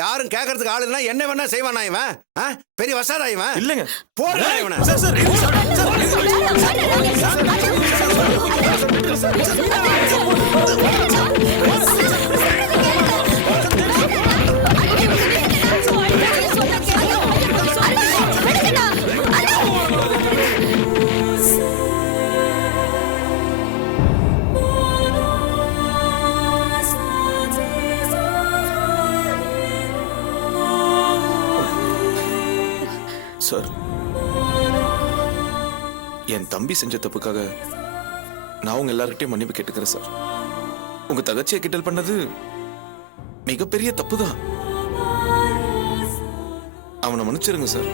யாரும் கேட்கறதுக்கு ஆள் இல்லைன்னா என்ன வேணா செய்வானா இவன்? பெரிய வசாரா இவன்? இல்லங்க போடுறா இவனை. சார், என் தம்பி செஞ்ச தப்புக்காக நான் உங்க எல்லார்கிட்டயும் மன்னிப்பு கேட்டுக்கிறேன் சார். உங்க தகச்சியை கிண்டல் பண்ணது மிகப்பெரிய தப்பு தான். அவனை மன்னிச்சிருங்க சார்.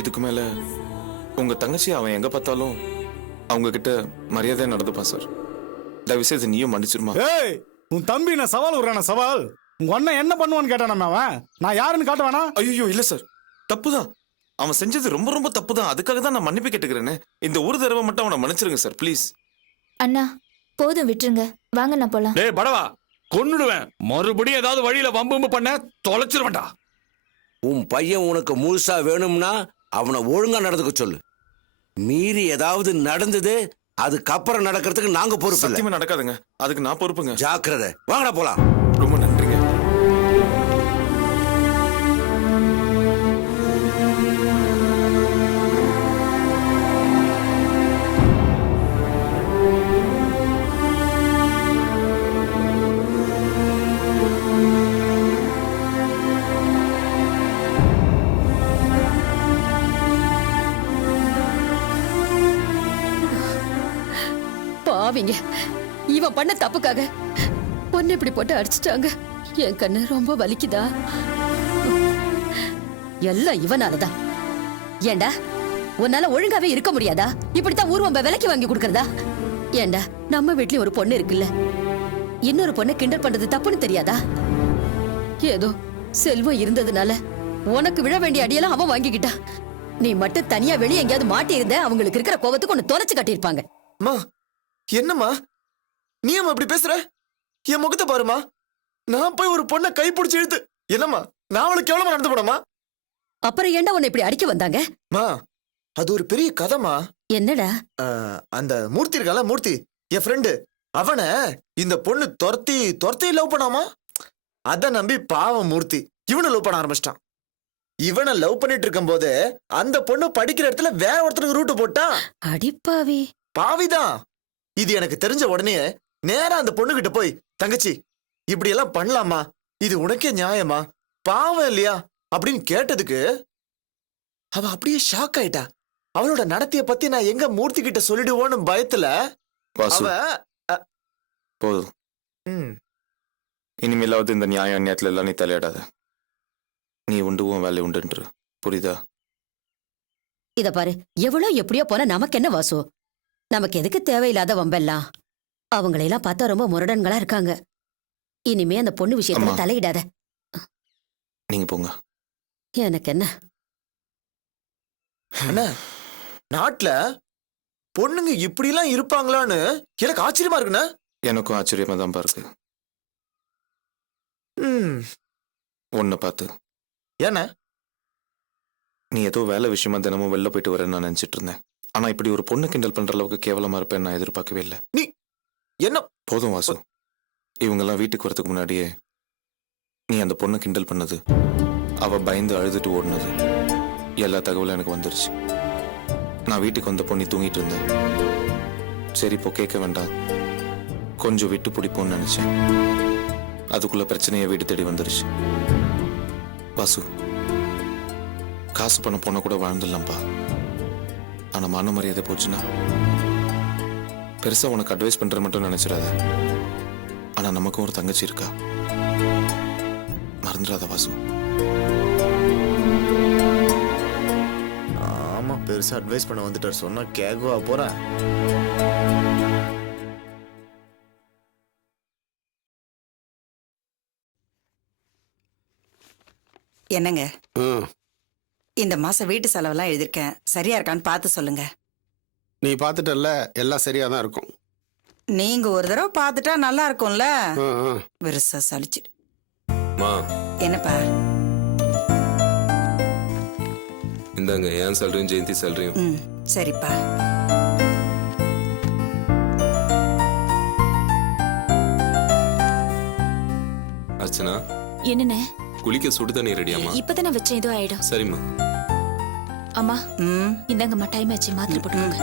இதுக்கு மேல உங்க தங்கச்சி அவன் எங்க பார்த்தாலும் அவங்க கிட்ட மரியாதையா நடந்துப்பான் சார். தயவு செய்து நீயும் மன்னிச்சிருமா? ஏய், உன் தம்பி நான் சவால் விடுறான சவால். உங்க அண்ணன் என்ன பண்ணுவான்னு கேட்டான அவன். நான் யாருன்னு காட்ட வேணா? ஐயோ இல்ல சார், தப்புதான். அவன் செஞ்சது ரொம்ப ரொம்ப தப்பு தான். அதுக்காக தான் நான் மன்னிப்பு கேட்டுக்கிறேன்னு. இந்த ஒரு தடவை மட்டும் அவனை மன்னிச்சிருங்க சார் ப்ளீஸ். அண்ணா போதும் விட்டுருங்க, வாங்க நான் போலாம். டேய் படவா, கொன்னுடுவேன். மறுபடியும் ஏதாவது வழியில வம்பு பண்ண தொலைச்சிருவேன்டா. உன் பையன் உனக்கு முழுசா வேணும்னா அவனை ஒழுங்கா நடந்துக்க சொல்லு. மீறி ஏதாவது நடந்தது அதுக்கப்புறம் நடக்கிறதுக்கு நாங்க பொறுப்பு இல்ல. சத்தியமா நடக்காதுங்க, அதுக்கு நான் பொறுப்புங்க. ஜாக்கிரதை. வாங்கடா போலாம். ரொம்ப நன்றிங்க. பாவிங்க, இவன் பண்ண தப்புக்காக பொண்ணு இப்படி போட்டு அடிச்சிட்டாங்க. என் கண்ணு ரொம்ப வலிக்குதா? எல்லாம் இவனாலதான். ஏண்டா உன்னால ஒழுங்காவே இருக்க முடியாதா? இப்படித்தான் ஊர்வம்ப விலைக்கு வாங்கி கொடுக்கறதா? ஏண்டா நம்ம வீட்லயும் ஒரு பொண்ணு இருக்குல்ல, இன்னொரு பொண்ணை கிண்டல் பண்றது தப்புன்னு தெரியாதா? ஏதோ செல்வம் இருந்ததுனால உனக்கு விழ வேண்டிய அடியெல்லாம் அவன் வாங்கிக்கிட்டா. நீ மட்டும் தனியா வெளியே எங்கேயாவது மாட்டி இருந்த அவங்களுக்கு இருக்கிற கோபத்துக்கு ஒன்னு தொலைச்சு கட்டியிருப்பாங்க. என்னம்மா நீ அப்படி பேசுற? என் முகத்தை பாருமா. நான் போய் ஒரு பொண்ணை கை பிடிச்சி இழுத்து என்னம்மா நான் அவளுக்கு எவ்வளவு நடந்து போனமா? அப்புறம் ஏண்டா உன்னை இப்படி அடிக்க வந்தாங்க? அது ஒரு பெரிய கதைமா. என்னடா? அந்த மூர்த்தி இருக்கால, மூர்த்தி என் ஃப்ரெண்டு, அவனை இந்த பொண்ணு துரத்தி லவ் பண்ணாமா. அத நம்பி பாவம் மூர்த்தி இவனை லவ் பண்ண ஆரம்பிச்சிட்டான். இவனை லவ் பண்ணிட்டு இருக்கும் போது அந்த பொண்ணு படிக்கிற இடத்துல வேற ஒருத்தருக்கு ரூட்டு போட்டா. அடிப்பாவி. பாவிதான். இது எனக்கு தெரிஞ்ச உடனே நேரா அந்த பொண்ணு கிட்ட போய், தங்கச்சி இப்படி எல்லாம் பண்ணலாமா, இது உனக்கே நியாயமா, பாவம் இல்லையா அப்படின்னு கேட்டதுக்கு அவ அப்படியே ஷாக் ஆயிட்டா. அவளோட நடத்தைய பத்தி நான் எங்க மூர்த்தி கிட்ட சொல்லிடுவோன்னு பயத்துல அவ போதும். இனிமேலாவது இந்த நியாய அந்நியத்துல எல்லாம் நீ தலையிடாத. நீ உண்டுவோம் வேலை உண்டுன்று புரியுதா? இத பாரு, எவ்வளவு எப்படியோ போன நமக்கு என்ன வாசு? நமக்கு எதுக்கு தேவையில்லாத வம்பெல்லாம்? அவங்களையெல்லாம் பார்த்தா ரொம்ப முரடன்களா இருக்காங்க. இனிமே அந்த பொண்ணு விஷயத்துல தலையிடாத. நீங்க போங்க. எனக்கு என்ன அண்ணா, நாட்டுல பொண்ணுங்க இப்படி எல்லாம் இருப்பாங்களான்னு எனக்கு ஆச்சரியமா இருக்குண்ணா. எனக்கும் ஆச்சரியமா தான் இருக்கு. உன்னை பார்த்து. ஏன்னா நீ ஏதோ வேலை விஷயமா தினமும் வெளில போயிட்டு வரேன்னு நான் நினைச்சிட்டு இருந்தேன். ஆனா இப்படி ஒரு பொண்ணு கிண்டல் பண்ற அளவுக்கு கேவலமா இருப்பேன்னு நான் எதிர்பார்க்கவே இல்லை. நீ என்ன? போதும் வாசு, இவங்கெல்லாம் வீட்டுக்கு வரதுக்கு முன்னாடியே நீ அந்த பொண்ணை கிண்டல் பண்ணது, அவ பயந்து அழுதுட்டு ஓடுனது, எல்லா தகவலும் எனக்கு வந்துருச்சு. நான் வீட்டுக்கு வந்த பொண்ணு தூங்கிட்டு இருந்தேன். சரி இப்போ கேட்க வேண்டாம், கொஞ்சம் விட்டு பிடிப்போன்னு நினைச்சேன். அதுக்குள்ள பிரச்சனையை வீடு தேடி வந்துருச்சு. வாசு, காசு பண்ண பொண்ண கூட வாழ்ந்துடலாம்ப்பா. ஆனா மான மரியாதை போச்சுன்னா பெருசா உனக்கு அட்வைஸ் பண்ற மட்டும் நினைச்சிடாத. ஆனா நமக்கும் ஒரு தங்கச்சி இருக்கா, மறந்துடாத வாசு. ஆமா, பெருசா அட்வைஸ் பண்ண வந்துட்டார். சொன்னா கேக்குவா போற? என்னங்க, இந்த மாசம் வீட்டு செலவெல்லாம் எழுதிருக்கேன், சரியா இருக்கான்னு பார்த்து சொல்லுங்க. நீ பார்த்துட்டல்ல, எல்லாம் சரியா தான் இருக்கும். நீங்க ஒரு தடவை பார்த்துட்டா நல்லா இருக்கும்ல. விருசா சலிச்சிடு. என்னப்பா? இந்தாங்க என் சேலரியும் ஜெயந்தி சேலரியும். சரிப்பா. அர்ச்சனா, என்னண்ணே? குளிக்க சுடு தண்ணி ரெடியாமா? இப்பதான் நான் வச்சேன், ஏதோ ஆயிடும். சரிம்மா. அம்மா இந்தாங்கம்மா, டைம் ஆச்சு, மாத்திரை போட்டுக்கோங்க.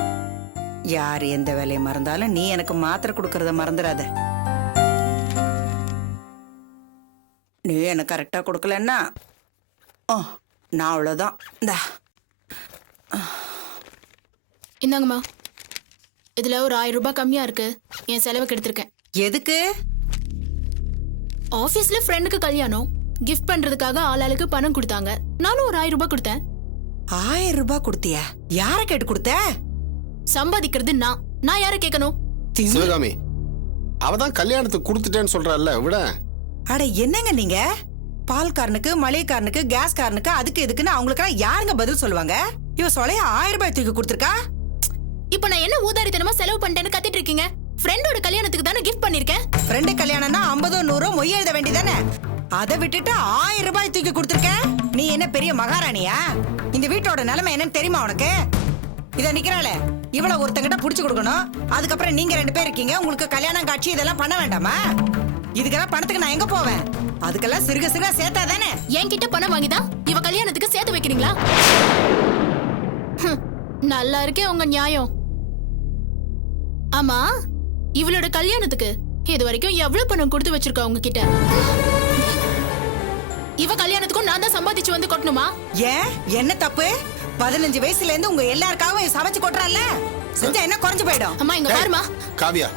யார் எந்த வேலையை மறந்தாலும் நீ எனக்கு மாத்திரை கொடுக்கறத மறந்துடாத. நீ எனக்கு கரெக்டா கொடுக்கலன்னா நான் அவ்வளவுதான். இந்தாங்கம்மா, இதுல ஒரு 1000 ரூபாய் கம்மியா இருக்கு. என் செலவுக்கு எடுத்திருக்கேன். எதுக்கு? ஆபீஸ்ல ஃப்ரெண்டுக்கு கல்யாணம், கிஃப்ட் பண்றதுக்காக ஆளாளுக்கு பணம் கொடுத்தாங்க. நானும் ஒரு 1000 ரூபாய் கொடுத்தேன். 1000 ரூபாய் கொடுத்தியா? யார கேட்டு கொடுத்த? சம்பாதிக்கிறது நான் யார கேட்கணும்? சிவகாமி, அவதான் கல்யாணத்துக்கு கொடுத்துட்டேன்னு சொல்றாள்ல, விட. அட என்னங்க நீங்க? பால்காரனுக்கு, மளிகைக்காரனுக்கு, கேஸ்காரனுக்கு, அதுக்கு இதுக்குன்னு அவங்களுக்கு யாருங்க பதில் சொல்லுவாங்க? இவ சொலைய 1000 ரூபாய் தூக்கி கொடுத்துருக்கா. இப்ப நான் என்ன ஊதாரித்தனமா செலவு பண்ணிட்டேன்னு கத்திட்டு இருக்கீங்க? ஃப்ரெண்டோட கல்யாணத்துக்கு தானே கிஃப்ட் பண்ணிருக்கேன். ஃப்ரெண்டு கல்யாணம்னா 50 100 மொய் எழுத வேண்டியதானே? அதை விட்டுட்டு 1000 ரூபாய் தூக்கி கொடுத்துருக்க. நீ என்ன பெரிய மகாராணியா? இந்த வீட்டோட நிலைமை என்னன்னு தெரியுமா உனக்கு? இத நிக்கிறாளே, இவ்வளவு ஒருத்தங்கிட்ட புடிச்சு கொடுக்கணும். அதுக்கப்புறம் நீங்க 2 பேர் இருக்கீங்க, உங்களுக்கு கல்யாணம் காட்சி இதெல்லாம் பண்ண வேண்டாமா? இதுக்கெல்லாம் பணத்துக்கு நான் எங்க போவேன்? அதுக்கெல்லாம் சிறுக சிறுக சேர்த்தா தானே. என்கிட்ட பணம் வாங்கிதான் இவ கல்யாணத்துக்கு சேர்த்து வைக்கிறீங்களா? நல்லா இருக்கே உங்க நியாயம். ஆமா, இவளோட கல்யாணத்துக்கு இது வரைக்கும் எவ்வளவு பணம் கொடுத்து வச்சிருக்கா உங்ககிட்ட? இவ கல்யாணத்துக்கும் நான் தான் சம்பாதிச்சு வந்து கொட்டணுமா? ஏன் என்ன தப்பு? 15 வயசுல இருந்து உங்க எல்லாருக்காகவும் சமைச்சு கொட்டுறான்ல, செஞ்சா என்ன குறைஞ்சு போயிடும்? அம்மா இங்க பாருமா. காவியா,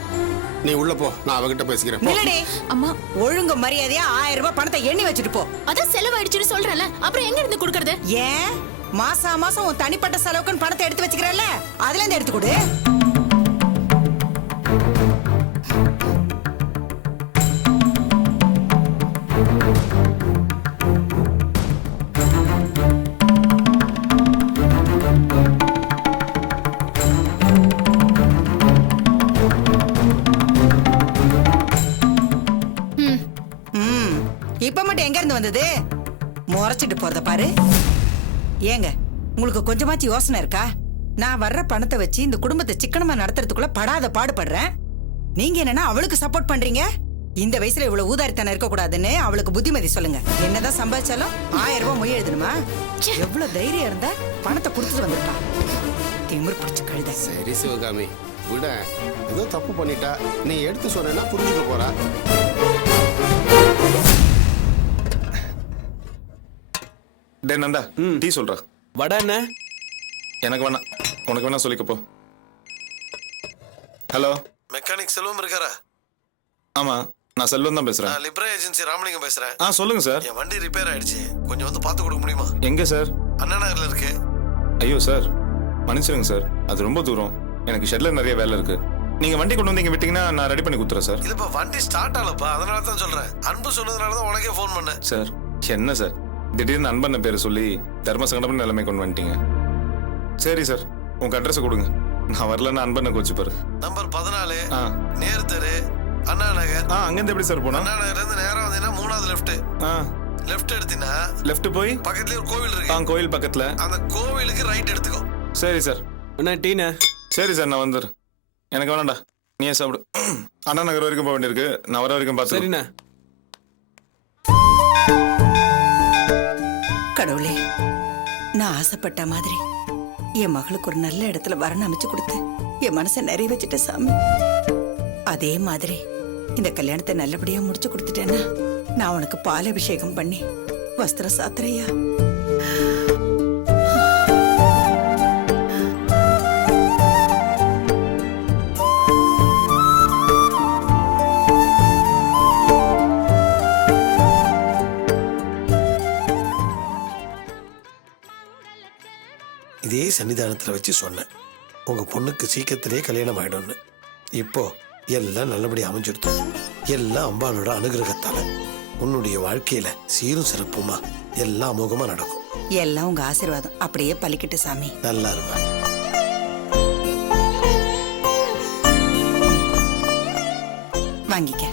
நீ உள்ள போ, நான் அவகிட்ட பேசிக்கிறேன். நில்லடி அம்மா. ஒழுங்கு மரியாதையா 1000 ரூபாய் பணத்தை எண்ணி வச்சுட்டு போ. அதான் செலவாயிடுச்சுன்னு சொல்றேன்ல, அப்புறம் எங்க இருந்து கொடுக்கறது? ஏன் மாசம் மாசம் உன் தனிப்பட்ட செலவுக்குன்னு பணத்தை எடுத்து வச்சுக்கிறல்ல, அதுல இருந்து எடுத்து கொடு. இப்ப மட்டும் எங்க இருந்து வந்தது? முறைச்சிட்டு போறத பாரு. ஏங்க, உங்களுக்கு கொஞ்சமாச்சு யோசனை இருக்கா? நான் வர்ற பணத்தை வச்சு இந்த குடும்பத்தை சிக்கனமா நடத்துறதுக்குள்ள படாத பாடுபடுறேன். நீங்க என்னன்னா அவளுக்கு சப்போர்ட் பண்றீங்க. இந்த வயசுல இவ்வளவு ஊதாரித்தனம் இருக்க கூடாதுன்னு அவளுக்கு புத்திமதி சொல்லுங்க. என்னதான் சம்பாதிச்சாலும் 1000 ரூபாய் மொய் எழுதணுமா? எவ்வளவு தைரியம் இருந்தா பணத்தை கொடுத்துட்டு வந்துட்டா. திமிர் பிடிச்சு கழுத. சரி சிவகாமி, விட. ஏதோ தப்பு பண்ணிட்டா, நீ எடுத்து சொன்னா புரிஞ்சுக்க போறா. டே நந்தா, டீ சொல்ற. வடை என்ன? எனக்கு வேணா, உனக்கு வேணா சொல்லிக்க போ. ஹலோ, மெக்கானிக் செல்வம் இருக்காரா? ஆமா, நான் செல்வம் தான் பேசுறேன். லிப்ரா ஏஜென்சி ராமலிங்கம் பேசுறேன். சொல்லுங்க சார். என் வண்டி ரிப்பேர் ஆயிடுச்சு, கொஞ்சம் வந்து பார்த்து கொடுக்க முடியுமா? எங்க சார்? அண்ணா நகர்ல இருக்கு. ஐயோ சார், மன்னிச்சிருங்க சார், அது ரொம்ப தூரம். எனக்கு ஷெட்ல நிறைய வேலை இருக்கு. நீங்க வண்டி கொண்டு வந்து இங்க விட்டீங்கன்னா நான் ரெடி பண்ணி கொடுத்துறேன் சார். இல்லப்பா, வண்டி ஸ்டார்ட் ஆகலப்பா, அதனால தான் சொல்றேன். அன்பு சொன்னதுனால தான் உனக்கே ஃபோன் பண்ணேன். சார், என்ன சார் திடீர்னு அன்பண்ண பேரை சொல்லி தர்ம சங்கடம் நிலைமை கொண்டு வந்துட்டீங்க. சரி சார், உங்க அட்ரஸ் கொடுங்க. நான் வரலன்னா அன்பண்ண கோச்சுப்பாரு. நம்பர் 14 நேரு தெரு, அண்ணா நகர். அங்கிருந்து எப்படி சார் போனா? அண்ணா நகர்ல இருந்து நேரா வந்தீங்கன்னா 3வது லெஃப்ட். லெஃப்ட் எடுத்தீங்கன்னா லெஃப்ட் போய் பக்கத்துலயே ஒரு கோவில் இருக்கு. கோயில் பக்கத்துல. அந்த கோவிலுக்கு ரைட் எடுத்துக்கோ. சரி சார். அண்ணா டீனா? சரி சார், நான் வந்துடுறேன். எனக்கு வேணாண்டா, நீயே சாப்பிடு. அண்ணா நகர் வரைக்கும் போக வேண்டியிருக்கு, நான் வர வரைக்கும் பார்த்து. சரிண்ணா. கடவுளே, நான் ஆசைப்பட்ட மாதிரி என் மகளுக்கு ஒரு நல்ல இடத்துல வரணும் அமைச்சு கொடுத்து என் மனசை நிறைய வச்சுட்ட சாமி. அதே மாதிரி இந்த கல்யாணத்தை நல்லபடியா முடிச்சு கொடுத்துட்டேன்னா நான் உனக்கு பால் அபிஷேகம் பண்ணி வஸ்திரம் சாத்திரையா. இதே சன்னிதானத்துல வச்சு சொன்னேன், உங்க பொண்ணுக்கு சீக்கிரத்திலே கல்யாணம் ஆயிடும்னு. இப்போ எல்லாம் நல்லபடியா அமைஞ்சிருத்தோம். எல்லாம் அம்பாளோட அனுகிரகத்தால உன்னுடைய வாழ்க்கையில சீரும் சிறப்புமா எல்லாம் அமோகமா நடக்கும். எல்லாம் உங்க ஆசீர்வாதம் அப்படியே பலிக்கிட்டு சாமி. நல்லா இருமா. வாங்கிக்க.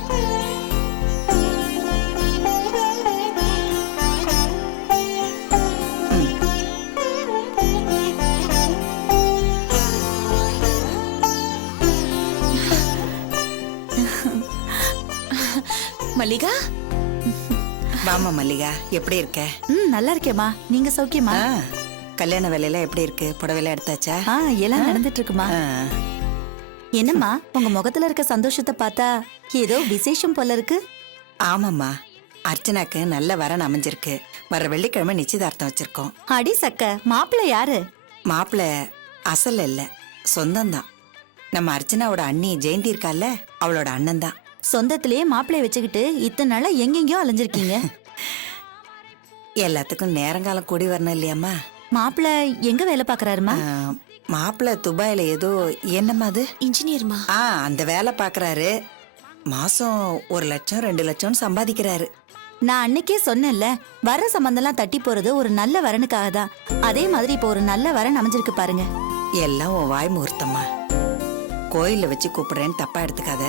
மல்லிகா, வாமா மல்லிகா, எப்படி இருக்க? நல்லா இருக்கேம்மா. நீங்க சௌக்கியமா? கல்யாண வேலையெல்லாம் எப்படி இருக்கு? புடவைலாம் எடுத்தாச்சா? எல்லாம் நடந்துட்டு இருக்குமா. என்னம்மா உங்க முகத்துல இருக்க சந்தோஷத்தை பார்த்தா ஏதோ விசேஷம் போல இருக்கு. ஆமாம்மா, அர்ச்சனாக்கு நல்ல வரன் அமைஞ்சிருக்கு. வர வெள்ளிக்கிழமை நிச்சயதார்த்தம் வச்சிருக்கோம். அடி சக்க, மாப்பிள்ளை யாரு? மாப்பிள்ள அசல் இல்ல, சொந்தம்தான். நம்ம அர்ச்சனாவோட அண்ணி ஜெயந்தி இருக்கால, அவளோட அண்ணன் தான். சொந்தத்திலேயே மாப்பிள்ளைய வச்சுக்கிட்டு இத்தனை நாளா எங்கெங்கயோ அலைஞ்சிருக்கீங்க. எல்லாத்துக்கும் நேரங்காலம் கூடி வரணும் இல்லையாம்மா? மாப்பிள்ளை எங்க வேலை பாக்குறாருமா? மாப்பிள்ள துபாயில ஏதோ என்னம்மா அது இன்ஜினியர்மா. அந்த வேலை பாக்குறாரு. மாசம் 1 லட்சம் 2 லட்சம் சம்பாதிக்கிறாரு. நான் அன்னைக்கே சொன்னேன்ல, வர சம்பந்தம்லாம் தட்டி போறது ஒரு நல்ல வரனுக்காக தான். அதே மாதிரி இப்போ ஒரு நல்ல வரன் அமைஞ்சிருக்கு பாருங்க. எல்லாம் உன் வாய் முகூர்த்தம்மா. கோயில்ல வச்சு கூப்பிடுறேன்னு தப்பா எடுத்துக்காத.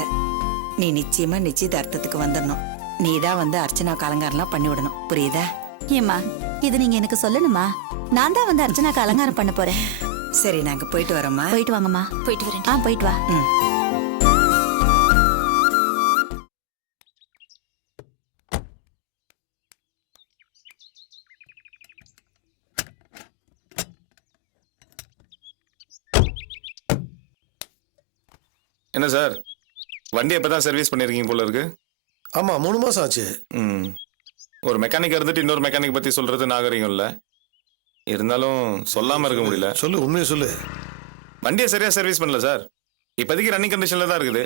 நீ நிச்சயமா நிச்சயதார்த்தத்துக்கு வந்துடணும். நீ தான் வந்து அர்ச்சனா அலங்காரம்லாம் பண்ணி விடணும், புரியுதா? ஏம்மா, இது நீங்க எனக்கு சொல்லணுமா? நான் தான் வந்து அர்ச்சனாக்கு அலங்காரம் பண்ண போறேன். சரி, நாங்க போயிட்டு வரோம்மா. போயிட்டு வாங்கம்மா. போயிட்டு வரேன். போயிட்டு வா. என்ன சார், வண்டி எப்பதான் சர்வீஸ் பண்ணிருக்கீங்க போல இருக்கு? ஆமா, 3 மாசம் ஆச்சு. ஒரு மெக்கானிக் இருந்துட்டு இன்னொரு மெக்கானிக் பத்தி சொல்றது நாகரிகம் இல்ல. இருந்தாலும் சொல்லாம இருக்க முடியல. சொல்லு, உண்மையை சொல்லு. வண்டியை சரியா சர்வீஸ் பண்ணல சார். இப்போதைக்கு ரன்னிங் கண்டிஷன்ல தான் இருக்குது.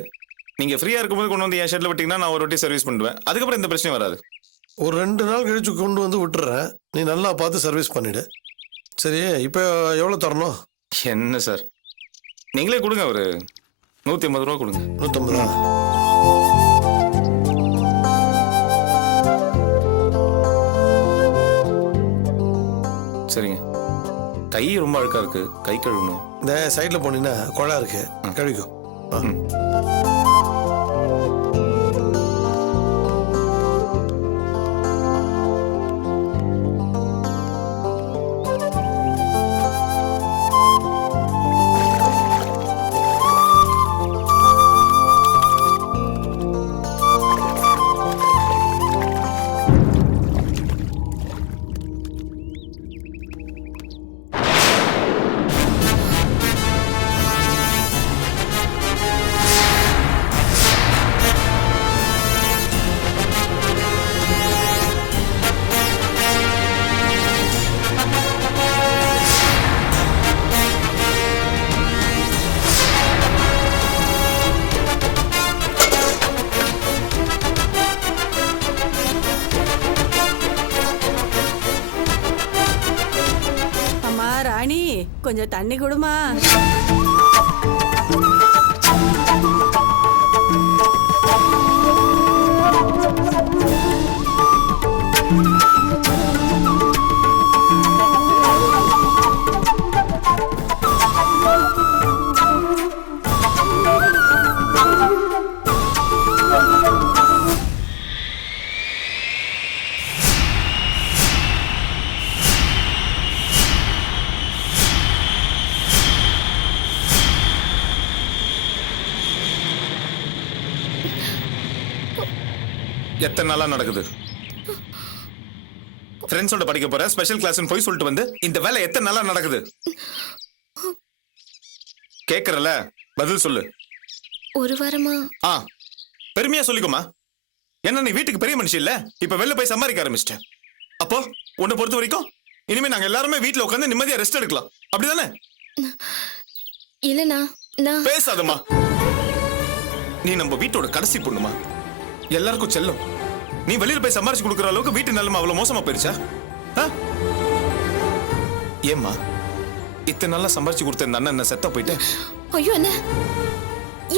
நீங்க ஃப்ரீயா இருக்கும்போது கொண்டு வந்து என் ஷெட்ல விட்டீங்கன்னா நான் ஒரு வாட்டி சர்வீஸ் பண்ணுவேன். அதுக்கப்புறம் இந்த பிரச்சனையும் வராது. ஒரு 2 நாள் கழிச்சு கொண்டு வந்து விட்டுறேன். நீ நல்லா பார்த்து சர்வீஸ் பண்ணிடு. சரி, இப்போ எவ்வளோ தரணும்? என்ன சார், நீங்களே கொடுங்க. ஒரு 150 ரூபா கொடுங்க. 150 ரூபா. சரிங்க. கை ரொம்ப அழுக்கா இருக்கு, கை கழுவணும். இந்த சைட்ல போனீங்கன்னா குழா இருக்கு, கழுவிக்கோ. ராணி, கொஞ்சம் தண்ணி கொடுமா. எத்தனை நாளா நடக்குது? ஃப்ரெண்ட்ஸோட படிக்க போற, ஸ்பெஷல் கிளாஸ்னு போய் சொல்லிட்டு வந்து இந்த வேலை எத்தனை நாளா நடக்குது? கேக்குறல, பதில் சொல்லு. 1 வாரமா. பெருமையா சொல்லிக்கோமா. என்ன நீ வீட்டுக்கு பெரிய மனுஷி இல்ல, இப்ப வெளில போய் சம்பாதிக்க ஆரம்பிச்சிட்ட. அப்போ உன்னை பொறுத்த வரைக்கும் இனிமே நாங்க எல்லாருமே வீட்டுல உட்காந்து நிம்மதியா ரெஸ்ட் எடுக்கலாம், அப்படிதானே? இல்லனா நான் பேசாதம்மா. நீ நம்ம வீட்டோட கடைசி பொண்ணுமா, எல்லாருக்கும் செல்லும். நீ வெளியில போய் சம்பாரிச்சு கொடுக்குற அளவுக்கு வீட்டு நிலைமை அவ்வளவு மோசமா போயிருச்சா? ஏம்மா, இத்தனை நாளா சம்பாரிச்சு கொடுத்த இந்த அண்ணன் செத்தா போயிட்டு? ஐயோ,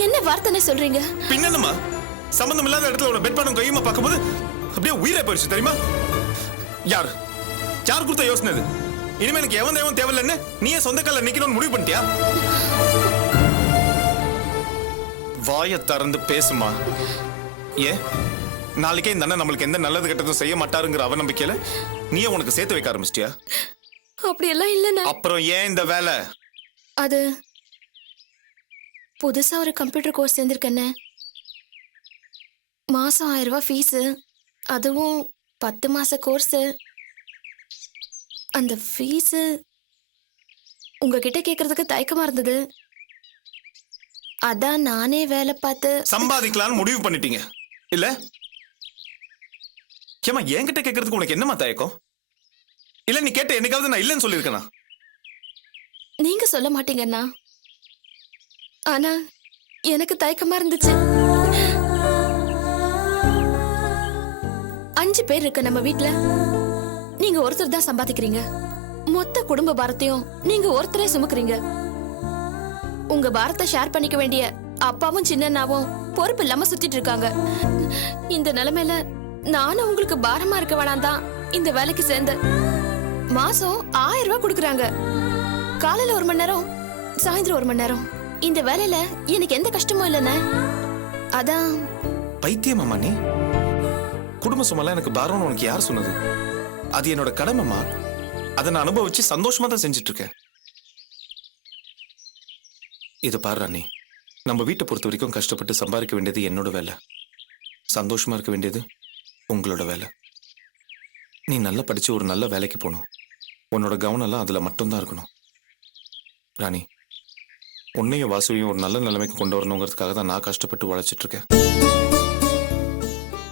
என்ன வார்த்தை சொல்றீங்க? பின்னமா சம்பந்தம் இல்லாத இடத்துல ஒரு பெட் பணம் கையுமா பார்க்கும்போது அப்படியே உயிரே போயிடுச்சு தெரியுமா? யார் கொடுத்த யோசனை இது? இனிமே எனக்கு எவன் தேவன் தேவையில்லைன்னு நீயே சொந்த கால நிக்கணும்னு முடிவு பண்ணிட்டியா? வாயை திறந்து பேசுமா. ஏன் நாளைக்கே இந்த அண்ணன் நம்மளுக்கு எந்த நல்லது கெட்டதும் செய்ய மாட்டாருங்கிற அவநம்பிக்கையில நீயே உனக்கு சேர்த்து வைக்க ஆரம்பிச்சிட்டியா? அப்படியெல்லாம் இல்லைண்ணே. அப்புறம் ஏன் இந்த வேலை? அது புதுசா ஒரு கம்ப்யூட்டர் கோர்ஸ் சேர்ந்திருக்கேண்ணே. மாசம் 1000 ரூபாய் ஃபீஸு, அதுவும் 10 மாச கோர்ஸு. அந்த ஃபீஸு உங்ககிட்ட கேட்கறதுக்கு தயக்கமா இருந்தது. அதான் நானே வேலை பார்த்து சம்பாதிக்கலாம்னு முடிவு பண்ணிட்டீங்க இல்ல? ஏமா என்கிட்ட கேட்கறதுக்கு உனக்கு என்னமா தயக்கம்? இல்ல நீ கேட்ட என்னைக்காவது நான் இல்லைன்னு சொல்லியிருக்கேனா? நீங்க சொல்ல மாட்டீங்கண்ணா, ஆனா எனக்கு தயக்கமா இருந்துச்சு. 5 பேர் இருக்கு நம்ம வீட்ல. நீங்க ஒருத்தர் தான் சம்பாதிக்கிறீங்க. மொத்த குடும்ப பாரத்தையும் நீங்க ஒருத்தரே சுமக்குறீங்க. உங்க பாரத்தை ஷேர் பண்ணிக்க வேண்டிய அப்பாவும் சின்னண்ணாவும் பொறுப்பு இல்லாம சுத்திட்டு இருக்காங்க. இந்த நிலைமையில நானும் உங்களுக்கு பாரமா இருக்க வேணாம் தான் இந்த வேலைக்கு சேர்ந்தேன். மாசம் 1000 ரூபாய் கொடுக்குறாங்க. காலையில 1 மணி நேரம், சாயந்தரம் 1 மணி நேரம். இந்த வேலையில எனக்கு எந்த கஷ்டமும் இல்லைண்ணே. அதான். பைத்தியமாமா நீ? குடும்ப சுமலாம் எனக்கு பாரம்னு உனக்கு யார் சொன்னது? அது என்னோட கடமைமா. அதை நான் அனுபவிச்சு சந்தோஷமா தான் செஞ்சுட்டு இருக்கேன். இது பாரு ராணி, நம்ம வீட்டை பொறுத்த வரைக்கும் கஷ்டப்பட்டு சம்பாதிக்க வேண்டியது என்னோட வேலை, சந்தோஷமா இருக்க வேண்டியது உங்களோட வேலை. நீ நல்லா படிச்சு ஒரு நல்ல வேலைக்கு போகணும். உன்னோட கவனம் எல்லாம் அதுல மட்டும்தான் இருக்கணும். ராணி, உன்னையும் வாசுவையும் ஒரு நல்ல நிலைமைக்கு கொண்டு வரணுங்கிறதுக்காக தான் நான் கஷ்டப்பட்டு உழைச்சிட்டு இருக்கேன்.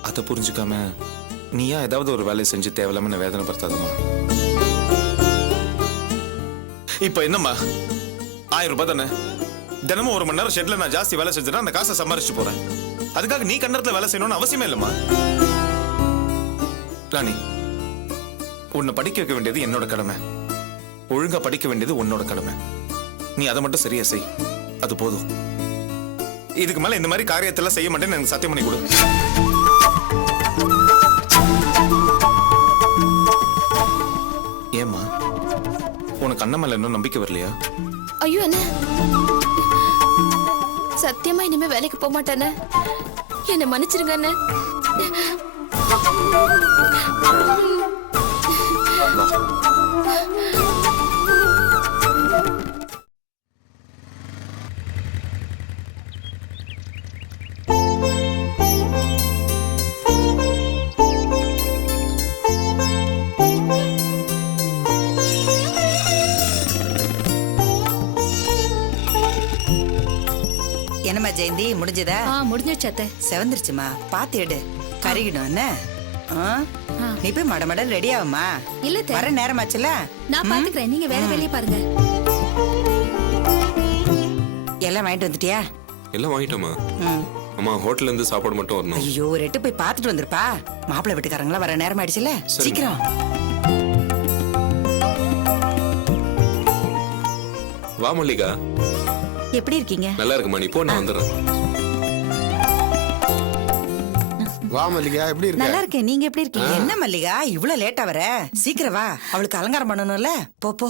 அதை புரிஞ்சுக்காம நீயா ஏதாவது ஒரு வேலையை செஞ்சு தேவையில்லாம வேதனை படுத்தாதம்மா. இப்ப என்னம்மா, 1000 ரூபாய் தானே? தினமும் 1 மணி நேரம் ஷெட்ல நான் ஜாஸ்தி வேலை செஞ்சேன்னா அந்த காசை சம்பாரிச்சு போறேன். அதுக்காக நீ கண்ணத்துல வேலை செய்யணும்னு அவசியமே இல்லம்மா. ராணி, உன்னை படிக்க வைக்க வேண்டியது என்னோட கடமை, ஒழுங்கா படிக்க வேண்டியது உன்னோட கடமை. நீ அதை மட்டும் சரியா செய், அது போதும். இதுக்கு மேல இந்த மாதிரி காரியத்தெல்லாம் செய்ய மாட்டேன்னு எனக்கு சத்தியம் பண்ணி கொடு. ஏம்மா, உனக்கு அண்ணன் மேல இன்னும் நம்பிக்கை வரலையா? ஐயோ என்ன, சத்தியமா இனிமே வேலைக்கு போக மாட்டானே. என்ன மன்னிச்சிருங்க அண்ணே. என்னம்மா ஜெயந்தி, முடிஞ்சதா? முடிஞ்சிருச்சு அத்தை. செவந்துருச்சுமா, பாத்து எடு, கருகிடும் என்ன. நீ போய் மடமட ரெடி ஆகுமா? இல்ல வர நேரமாச்சுல. நான் பாத்துக்கிறேன், நீங்க வேற வேலையை பாருங்க. எல்லாம் வாங்கிட்டு வந்துட்டியா? எல்லாம் வாங்கிட்டோமா. அம்மா ஹோட்டல்ல இருந்து சாப்பாடு மட்டும் வரணும். ஐயோ, ஒரு எட்டு போய் பாத்துட்டு வந்துருப்பா. மாப்பிள்ளை வீட்டுக்காரங்களா வர நேரம் ஆயிடுச்சுல, சீக்கிரம். வா மல்லிகா. எப்படி இருக்கீங்க? நல்லா இருக்குமா, நீ போ, நான் வந்துடுறேன். வா மல்லிகா, எப்படி இருக்க? நல்லா இருக்கேன், நீங்க எப்படி இருக்கீங்க? என்ன மல்லிகா இவ்வளவு லேட்டா வர? சீக்கிரம் வா, அவளுக்கு அலங்காரம் பண்ணணும்ல. போ போ.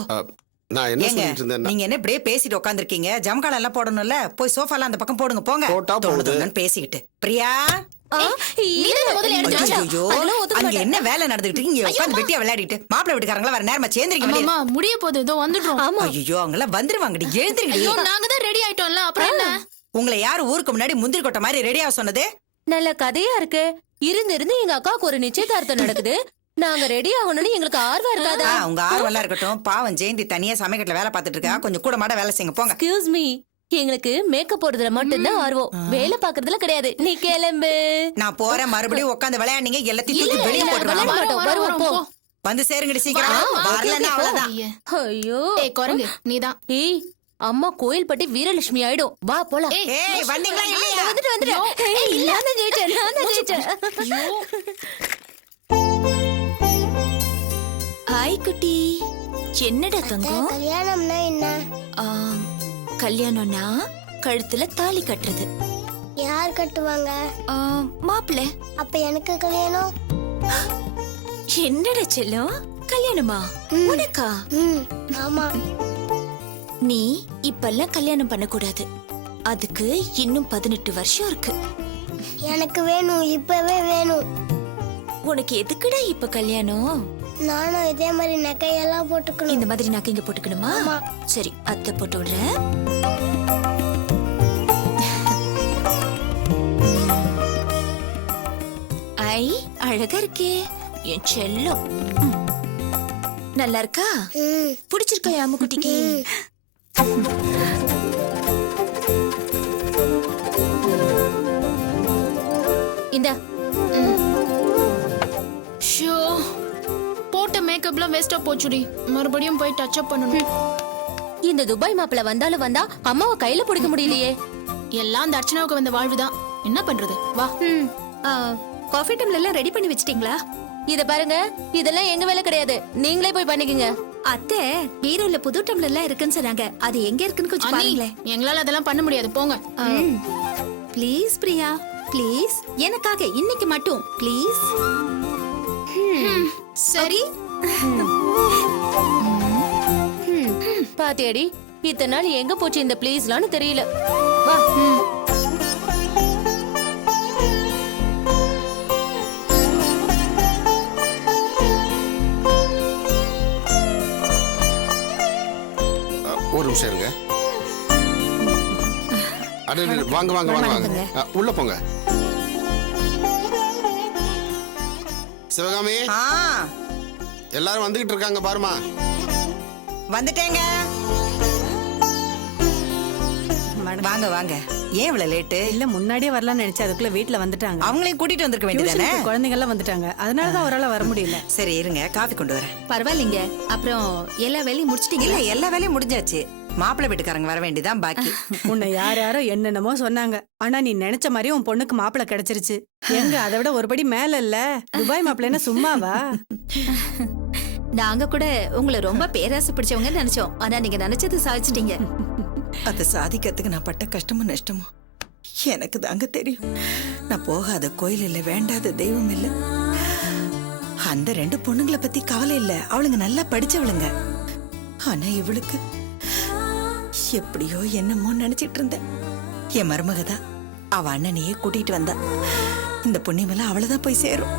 நான் என்ன ஏங்க, சொல்லிட்டு இருந்தேன்? நீங்க என்ன இப்படியே பேசிட்டு உட்காந்துருக்கீங்க? ஜமக்காலம் எல்லாம் போடணும்ல. போய் சோஃபாலாம் அந்த பக்கம் போடுங்க, போங்க. போட்டா போகுது. தோணுதுன்னு பேசிக்கிட்டு. பிரியா, ஐயோ, அங்க என்ன வேலை நடந்துகிட்டு இருக்கு? இங்க உட்காந்து வெட்டியா விளையாடிட்டு மாப்பிள்ளை வீட்டுக்காரங்களா வர நேரமா சேர்ந்துருக்கீங்க. முடிய போகுது, இதோ வந்துடுறோம். ஐயோ, அவங்க எல்லாம் வந்துருவாங்கடி, எழுந்திருக்கடி. நாங்க தான் ரெடி ஆயிட்டோம்ல, அப்புறம் என்ன? உங்களை யாரு ஊருக்கு முன்னாடி முந்திரி கொட்டை மாதிரி ரெடியா சொன்னது? நல்ல கதையா இருக்கு. இருந்து எங்க அக்காவுக்கு ஒரு நிச்சயதார்த்தம் நடக்குது. நாங்க ரெடி ஆகணும்னு எங்களுக்கு ஆர்வம் இருக்காதா? உங்க ஆர்வம் எல்லாம் இருக்கட்டும். பாவம் ஜெயந்தி தனியா சமைக்கட்டுல வேலை பார்த்துட்டு இருக்கா. கொஞ்சம் கூட மாட வேலை செய்யுங்க, போங்க. எக்ஸ்கியூஸ் மீ, எங்களுக்கு மேக்கப் போடுறதுல மட்டும்தான் ஆர்வம், வேலை பாக்குறதுல கிடையாது. நீ கிளம்பு. நான் போறேன். மறுபடியும் உட்காந்து விளையாடுங்க, எல்லாத்தையும் தூக்கி வெளியே போட்டுருவாங்க. வருவோம், போ. வந்து சேருங்கடி சீக்கிரம். வரலன்னா அவ்வளவுதான். ஐயோ, குரங்கு நீதான். ஏய், அம்மா கோயில் பட்டி வீரலட்சுமி ஆயிடும். வா போலாம். ஏய், வந்தீங்களா இல்லையா? வந்துட்டேன். ஏய், நான் தான் ஜெயிச்சேன். ஹாய் குட்டி, என்னடா தங்கம்? கல்யாணம்னா என்ன? கல்யாணம்னா கழுத்துல தாலி கட்டுறது. யார் கட்டுவாங்க? மாப்பிள்ளை. அப்ப எனக்கு கல்யாணம்? என்னடா செல்லம், கல்யாணமா உனக்கா? ஆமா. நீ இப்பெல்லாம் கல்யாணம் பண்ணக்கூடாது. அதுக்கு இன்னும் 18 வருஷம் இருக்கு. எனக்கு வேணும், இப்பவே வேணும். உனக்கு எதுக்குடா இப்ப கல்யாணம்? நானும் இதே மாதிரி நகையெல்லாம் போட்டுக்கணும். இந்த மாதிரி நகை இங்க போட்டுக்கணுமா? ஆமா. சரி, அத்தை போட்டு விடுறேன். ஐ, அழகா இருக்கே என் செல்லம். நல்லா இருக்கா? பிடிச்சிருக்கா யாம குட்டிக்கு? இந்த ஷோ, போட்ட மேக்கப்லாம் வேஸ்டா போச்சுடி. மறுபடியும் போய் டச் அப் பண்ணணும். இந்த துபாய் மாப்பிள்ள வந்தாலும் வந்தா அம்மாவை கையில பிடிக்க முடியலையே. எல்லாம் அந்த அர்ச்சனாவுக்கு வந்த வாழ்வுதான். என்ன பண்றது? வா. காஃபி டம்ளர் எல்லாம் ரெடி பண்ணி வச்சிட்டீங்களா? இத பாருங்க, இதெல்லாம் எங்க வேலை கிடையாது. நீங்களே போய் பண்ணிக்கங்க. அத்தை, பீரோல புது டம்ளர் எல்லாம் இருக்குன்னு சொன்னாங்க. அது எங்க இருக்குன்னு கொஞ்சம் பாருங்களேன். எங்களால அதெல்லாம் பண்ண முடியாது, போங்க. ப்ளீஸ் பிரியா, ப்ளீஸ், எனக்காக இன்னைக்கு மட்டும் ப்ளீஸ். சரி. பாத்தியாடி, இத்தனை நாள் எங்க போச்சு இந்த ப்ளீஸ்லான்னு தெரியல. வா. ஒரு நிமிஷம் இருங்க. வாங்க வாங்க வாங்க வாங்க, உள்ள போங்க. சிவகாமி, எல்லாரும் வந்துகிட்டு இருக்காங்க பாருமா. வந்துட்டேங்க. வாங்க வாங்க. ஏன் இவ்வளவு லேட்டு? இல்ல, முன்னாடியே வரலாம்னு நினைச்சேன். அதுக்குள்ள வீட்ல வந்துட்டாங்க. அவங்களையும் கூட்டிட்டு வந்திருக்க வேண்டியதானே? குழந்தைங்க எல்லாம் வந்துட்டாங்க. அதனாலதான் அவரால வர முடியல. சரி இருங்க, காஃபி கொண்டு வரேன். பரவாயில்லைங்க. அப்புறம் எல்லா வேலையும் முடிச்சிட்டீங்க? இல்ல, எல்லா வேலையும் முடிஞ்சாச்சு. மாப்பிள்ளை வீட்டுக்காரங்க வர வேண்டியதான் பாக்கி. உன்னை யாரோ என்னென்னமோ சொன்னாங்க. ஆனா நீ நினைச்ச மாதிரி உன் பொண்ணுக்கு மாப்பிள்ளை கிடைச்சிருச்சு. எங்க அதை விட ஒருபடி மேல இல்ல. துபாய் மாப்பிள்ளைன்னா சும்மாவா? நாங்க கூட உங்களை ரொம்ப பேராசை பிடிச்சவங்க நினைச்சோம். ஆனா நீங்க நினைச்சது சாதிச்சிட்டீங்க. அதை சாதிக்கிறதுக்கு நான் பட்ட கஷ்டமும் நஷ்டமும் எனக்கு தாங்க தெரியும். நான் போகாத கோயில் இல்ல, வேண்டாத தெய்வம் இல்ல. அந்த 2 பொண்ணுங்களை பத்தி கவலை இல்ல, அவளுங்க நல்லா படிச்சவளுங்க. ஆனா இவளுக்கு எப்படியோ என்னமோ நினைச்சிட்டு இருந்தேன். என் மருமகதான் அவ அண்ணனையே கூட்டிட்டு வந்தா. இந்த புண்ணியமெல்லாம் அவளதான் போய் சேரும்.